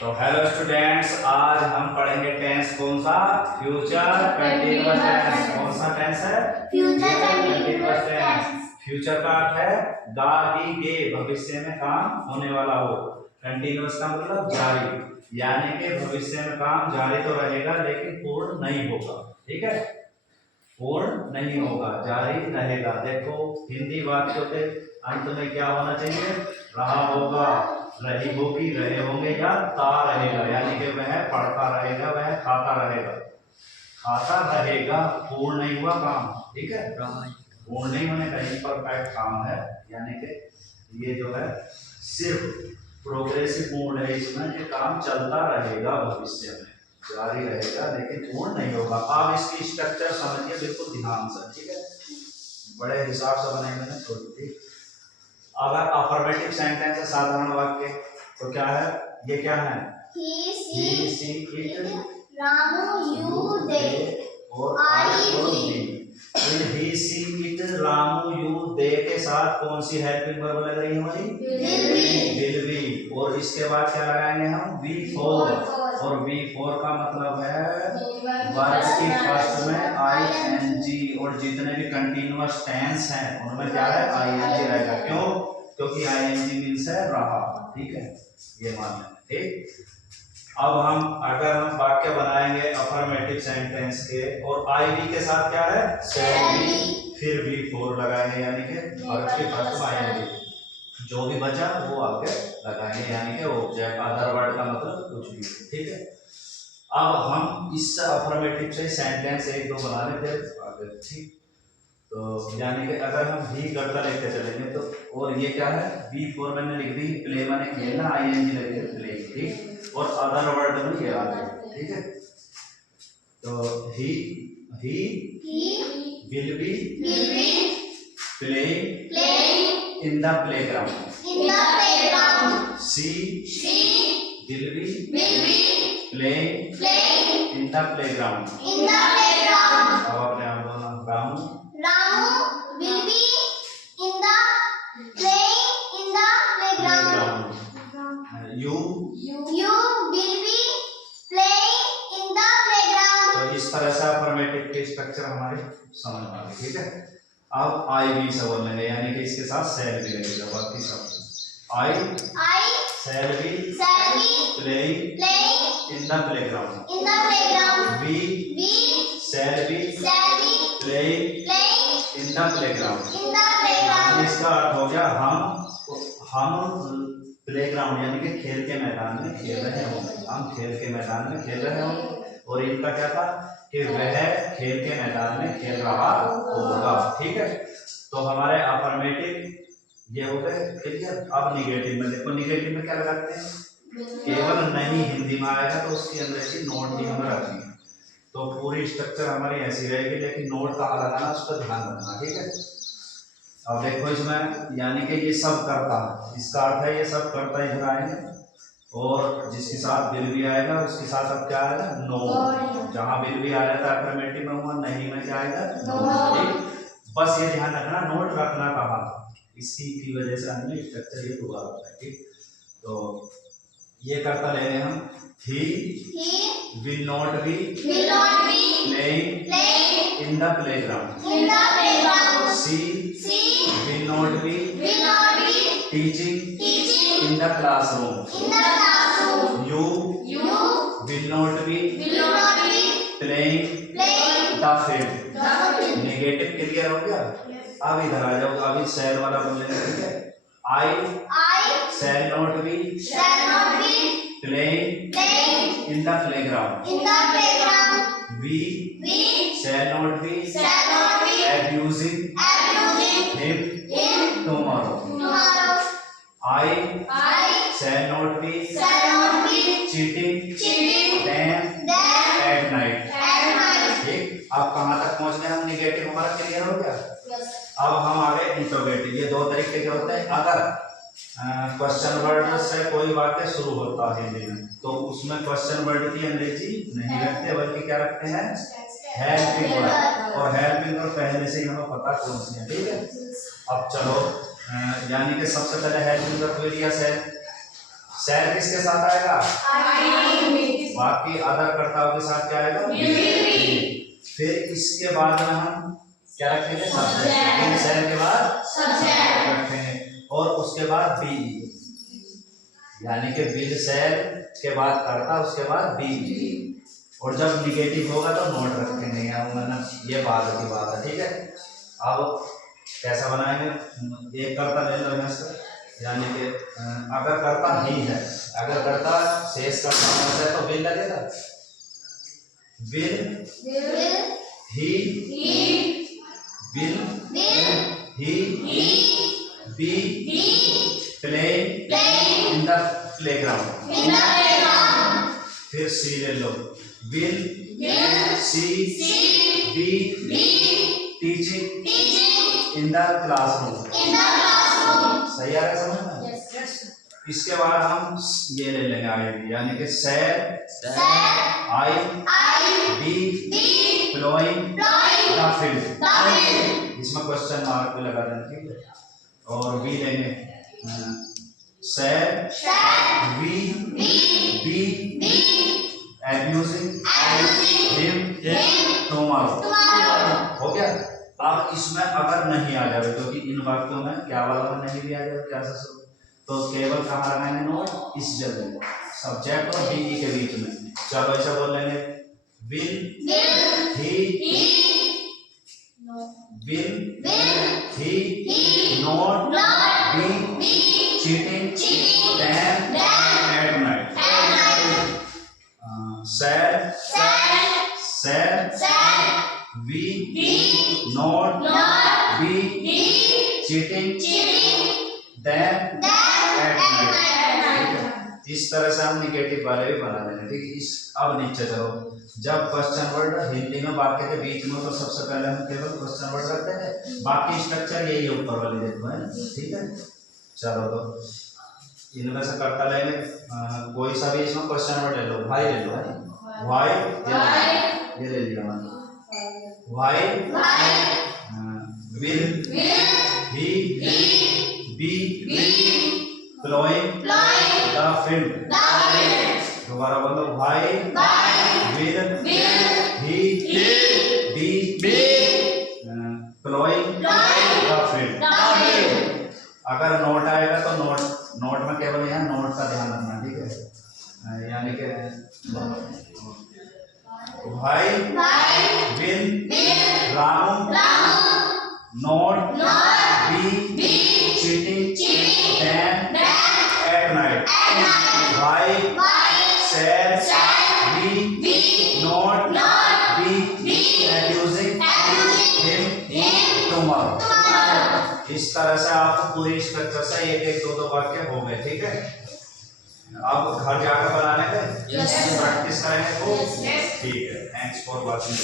तो hello students, आज हम पढ़ेंगे टेंस। कौन सा? Future continuous tense. कौन सा टेंस है? Future continuous tense. फ्यूचर का अर्थ है गे, भविष्य में काम होने वाला हो। कंटीन्यूअस का मतलब जारी, यानी कि भविष्य में काम जारी तो रहेगा लेकिन पूर्ण नहीं होगा। ठीक है, पूर्ण नहीं होगा, जारी रहेगा। देखो हिंदी वाक्यों के अंत में क्या होना चाहिए? रहा होगा, रही होगी, रहे होंगे या ता रहेगा, यानी कि वह पढ़ता रहेगा, वह खाता रहेगा। खाता रहेगा पूर्ण नहीं हुआ काम। ठीक है, पूर्ण नहीं होने का इम्परफेक्ट काम है, यानी कि ये जो है सिर्फ प्रोग्रेसिव मोड है, इसमें ये काम चलता रहेगा, भविष्य में जारी रहेगा लेकिन पूर्ण नहीं होगा। आप इसकी स्ट्रक्चर समझिए बिल्कुल ध्यान से। ठीक है, बड़े हिसाब से बनाई मैंने थोड़ी थी। अगर अफर्मेटिव सेंटेंस है, साधारण वाक्य, तो क्या है? ये क्या है? He, see it, Ramu, you, they, और I, और we. we। He see it Ramu you they के साथ कौन सी हेल्पिंग वर्ब लग रही है हमारी? Will be. और इसके बाद क्या लगाएंगे हम? V four. और वी फोर का मतलब है वर्ब की फर्स्ट में आईएनजी, और जितने भी कंटीन्यूअस टेंस हैं उनमें क्या है? आईएनजी रहेगा। क्यों? क्योंकि आईएनजी मींस है रहा। ठीक है, ये मान लें। ठीक, अब अगर हम वाक्य बनाएंगे अफर्मेटिव सेंटेंस के, और आई बी के साथ क्या है? शैल बी, फिर बी फोर लगाएंगे, यानी कि वर्ब के फर्स्ट में आएंगे, जो भी बचा वो आगे लगाएंगे, यानी कि ऑब्जेक्ट, अदर वर्ड का मतलब कुछ भी। ठीक है, अब हम इस अफर्मेटिव से सेंटेंस एक दो बना लेते हैं आगे। ठीक, तो यानी कि अगर हम भी करता लेके चलेंगे तो, और ये क्या है? बी फोर मैंने लिख दी, प्ले माने खेलना, आईएनजी लगे प्ले। ठीक, और अदर वर्ड में ये आ गए। ठीक है, तो he will be playing in the playground. She will be playing in the playground. अब अपने आप बोलना, Ramu will be in the playing in the playground. You. You will be playing in the playground. तो इस तरह से अफर्मेटिव के structure हमारे समझ में आ गए। ठीक है, अब आई भी से बोल लेंगे, यानी कि इसके साथ सेल भी लगेगा। बाकी सब I shall be playing in the playground. We shall be playing in the playground. इसका अर्थ हो गया हम प्लेग्राउंड यानी कि खेल के मैदान में खेल रहे होंगे। हम खेल के मैदान में खेल रहे होंगे, और इनका क्या था कि वह खेल के मैदान में खेल रहा होगा। ठीक है, तो हमारे अफर्मेटिव ये हो गए क्लियर। अब निगेटिव में देखो, निगेटिव में क्या लगाते हैं? केवल नहीं हिंदी में आएगा तो उसके अंदर ऐसी नोट भी हमें रखनी है, तो पूरी स्ट्रक्चर हमारी ऐसी रहेगी, लेकिन नोट कहाँ लगाना उस पर ध्यान रखना। ठीक है, अब देखो इसमें, यानी कि ये सब करता है, इसका अर्थ है ये सब करता इधर आएंगे, और जिसके साथ विल भी आएगा उसके साथ अब क्या आएगा? नो। जहां विल भी आया था अफर्मेटिव में, हुआ नहीं में क्या आएगा? नो। ठीक, बस ये ध्यान रखना, नोट रखना कहाँ, इसी की वजह से हमने स्ट्रक्चर ये हुआ होता है। ठीक, तो ये करता लेंगे हम। He will not be playing in the playground. She will not be teaching in the classroom. You will not be playing the field. Negative clear हो गया? अब इधर आ जाओ, अभी सेल वाला बोल लेंगे। ठीक है, I shall not be playing in the playground. We shall not be abusing him tomorrow. I shall not be cheating them at night. ठीक, अब कहाँ तक पहुँच गए हम? निगेटिव हमारा क्लियर हो गया। अब हम आ गए इंट्रोगेटिव। ये दो तरीके के होते हैं। अगर क्वेश्चन वर्ड से कोई वाक्य शुरू होता है हिंदी में, तो उसमें क्वेश्चन वर्ड की अंग्रेजी नहीं रखते, बल्कि क्या रखते हैं? Helping word. और हेल्पिंग वर्ड पहले से ही हमें पता कौन सी है। ठीक है, अब चलो, यानी कि सबसे पहले हेल्पिंग वर्ड वेरियस है। शैल किसके साथ आएगा? बाकी अदर कर्ताओं के साथ क्या आएगा? फिर इसके बाद में हम क्या रखेंगे? सब्जेक्ट। इन शैल के बाद सब्जेक्ट रखेंगे और उसके बाद बी, यानी कि विल शैल के बाद कर्ता, उसके बाद बी। और जब निगेटिव होगा तो नोट रखेंगे यहाँ, मतलब ये बाद की बात है, ठीक है। अब कैसा बनाएंगे? एक कर्ता ले लो यहाँ से, यानी कि अगर कर्ता ही है, अगर कर्ता शेष कर्ता होता है तो विल लगेगा। Will he will he be playing in the playground. फिर सी ले लो, will C be teaching in the classroom. सही आ रहा है समझ में? इसके बाद हम ये ले लेंगे आई, यानी कि shall I be ploughing the field. इसमें क्वेश्चन मार्क भी लगा देना, ठीक है। और बी लेंगे shall we be abusing him tomorrow. हो गया। अब इसमें अगर नहीं आ जाए, क्योंकि इन वाक्यों में क्या वाला में नहीं भी आ जाए क्या से, तो केवल कहाँ लगाएंगे नोट? इस जगह, सब्जेक्ट और बी के बीच में। चलो ऐसा बोल लेंगे, will he not be cheating them at night. Shall we not be cheating them at night. इस तरह से हम निगेटिव वाले भी बना देंगे, ठीक है। इस अब नीचे चलो, जब क्वेश्चन वर्ड हिंदी में वाक्य के बीच में तो सबसे पहले हम केवल क्वेश्चन वर्ड रखते हैं, बाकी स्ट्रक्चर यही ऊपर वाली देखो है, ठीक है। चलो तो इनमें से कर्ता लेंगे, कोई सा भी इसमें क्वेश्चन वर्ड ले लो। भाई ले लो, भाई ये ले लिया मैंने। भाई will he be ploughing the field. दोबारा बोलो, भाई will he be ploughing the field. अगर नोट आएगा तो नोट में केवल यहाँ नोट का ध्यान रखना, ठीक है। यानी कि भाई will Ramu not be cheating them at night. भाई shall we not be abusing him tomorrow. इस तरह से आपको पूरी स्ट्रक्चर से एक एक दो वाक्य हो गए, ठीक है। अब घर जाकर बनाने में प्रैक्टिस करेंगे, तो ठीक है। Thanks for watching.